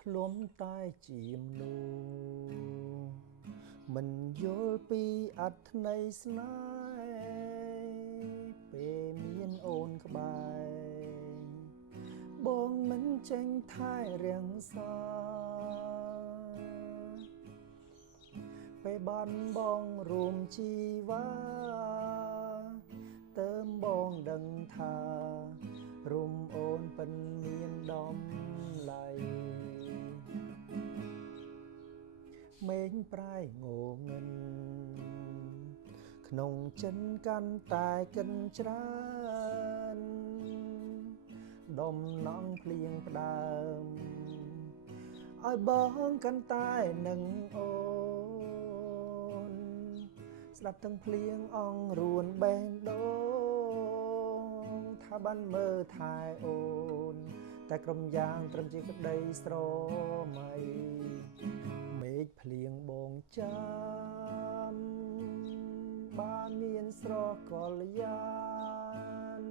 ធ្លុំតែជាមនុស្សមិនយល់ពីអត្ថន័យស្នេហ៍ពេលមានអូនក្បែរបងមិនចេញថែរាំងសាពេលបានបងរួមជីវ៉ាតើមបងដឹងថារុំអូនពិនមានដំឡៃមេឃប្រែងងឹនក្នុងចិនកាន់តែកិនច្រើនដំណងភ្លៀងផ្ដើមឲ្យបងកាន់តែនឹងអូនស្ដាប់ទាំងភ្លៀងអងរួនបេះដូងថាបានមើលថែអូនតែក្រុមយ៉ាងត្រឹមជាក្តីស្រមៃមេឃភ្លៀងបងចាំបានមានស្រកលយាន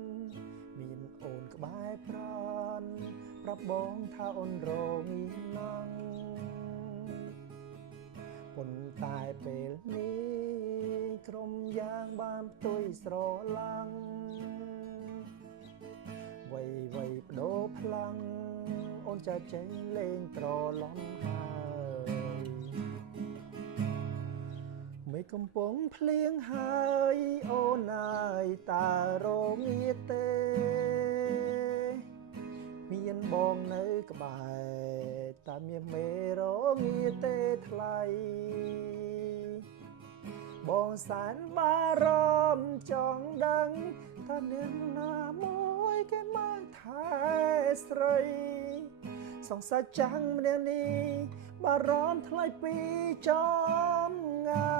មានអូនក្បែរប្រានប្រាប់បងថាអូនរងីណាំងប៉ុន្តែពេលនេះក្រុមយ៉ាងបានផ្ទុយស្រឡាំងវ័យបដូរផ្លាំងអូនចែកចេញលេងត្រឡំហើយមេឃកំពុងភ្លៀងហើយអូនអើយតើរងាទេមានបងនៅក្បែរតើមានមេរងាទេថ្លៃបងសែនបារម្ភចង់ដឹងថានាងណាមួយគេមកថែស្រីសង្សារចាំងម្នាក់នេះបារម្ភថ្លៃពីចំងា